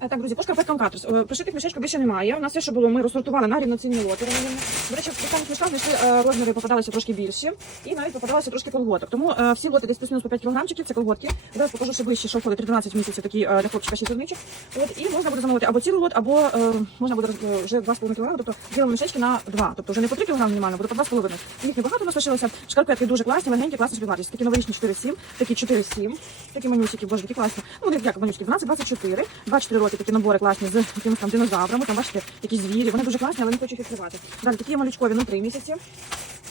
Е, Так, друзі, по шкарпеткам катрус. Пришитих мішечків більше немає. У нас все, що було, ми розсортували на рівноцінні лоти. До речі, в останніх мішках знайшли е, розміри попадалися трошки більші, і навіть попадалися трошки колготок. Тому е, всі лоти десь плюс-мінус по 5 кілограмчиків, це колготки. Зараз покажу ще ближче, що входить 13 місяців такі для хлопчика 6 одиничок. От, і можна буде замовити або цілий лот, або можна буде вже 2,5 кг, тобто ділимо мішечки на 2. Тобто вже не по 3 кг мінімально, буде по 2,5. Їх небагато у нас лишилося. Шкарпетки дуже класні, легенькі, класні собі. Такі новорічні 4,7, такі 4,7, такі манюсики, боже, такі класні. Ну, вони як манюсики, 12, 24, 24 роки такі набори класні з якимись там динозаврами, там бачите, якісь звірі, вони дуже класні, але не хочу їх відкривати. Далі такі малючкові на 3 місяці.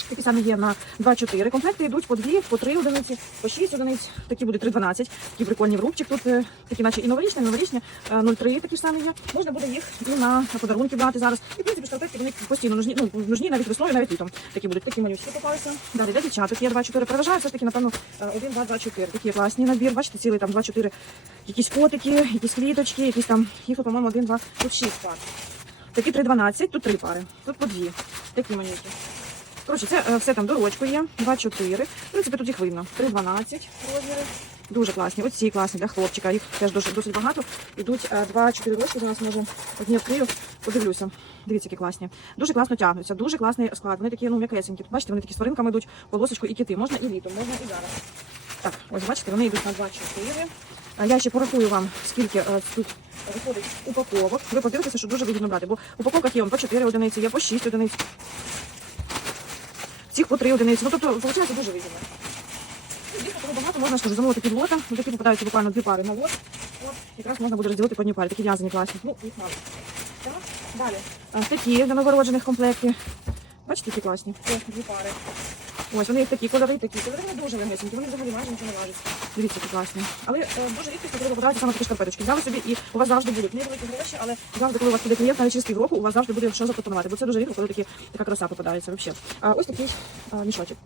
Такі самі є на 2-4. Комплекти йдуть по 2, по 3 одиниці, по 6 одиниць. Такі будуть 3-12. Такі прикольні в рубчик. Тут е, такі, наче і новорічні, і новорічні, е, 0,3 такі ж самі є. Можна буде їх і на подарунки брати зараз. І в принципі шкарпетки вони постійно нужні, ну, нужні навіть весною, навіть літом. Такі будуть такі малючки попалися. Далі для дівчаток є 2-4. Переважаю все ж таки, напевно, 1, 2, 2, 4. Такі класні набір. Бачите, цілий там 2-4. Якісь котики, якісь квіточки, якісь там, їх по-моєму, 1, 2, тут 6 пар. Такі 3,12, тут 3 пари, тут по 2. Такі манюки. Коротше, це е, все там дорочку є, 2-4. В принципі, тут їх видно. 3-12 розміри. Дуже класні. Ось ці класні для хлопчика. Їх теж досить, досить багато. Ідуть 2-4 рочки. Зараз може одні відкрию, подивлюся. Дивіться, які класні. Дуже класно тягнуться, дуже класний склад. Вони такі, ну, м'якесенькі. Тут бачите, вони такі з тваринками йдуть, полосочку і кити. Можна і літом, можна і зараз. Так, ось бачите, вони йдуть на 2-4. Я ще порахую вам, скільки е, тут виходить упаковок. Ви подивитеся, що дуже вигідно брати, бо в упаковках є по 4 одиниці, є по 6 одиниць. Цих по три одиниці. Ну, тобто, виходить дуже вигідно. Їх такого багато можна скажу, замовити під лотом. Ось такі попадаються буквально дві пари на лот. От, якраз можна буде розділити по одній парі. Такі в'язані класні. Ну, їх мало. Так, далі. А, такі для новороджених комплекти. Бачите, які класні? Ось дві пари. Ось вони такі кольори, такі кольори вони дуже легесенькі, вони взагалі майже нічого не важать. Дивіться, які класні. Але е, дуже рідко потрібно попадаються саме такі шкарпеточки. Взяли собі і у вас завжди будуть невеликі гроші, але завжди, коли у вас буде клієнт, навіть через півроку, у вас завжди буде що запропонувати. Бо це дуже рідко, коли такі, така краса попадається взагалі. А, ось такий а, мішочок.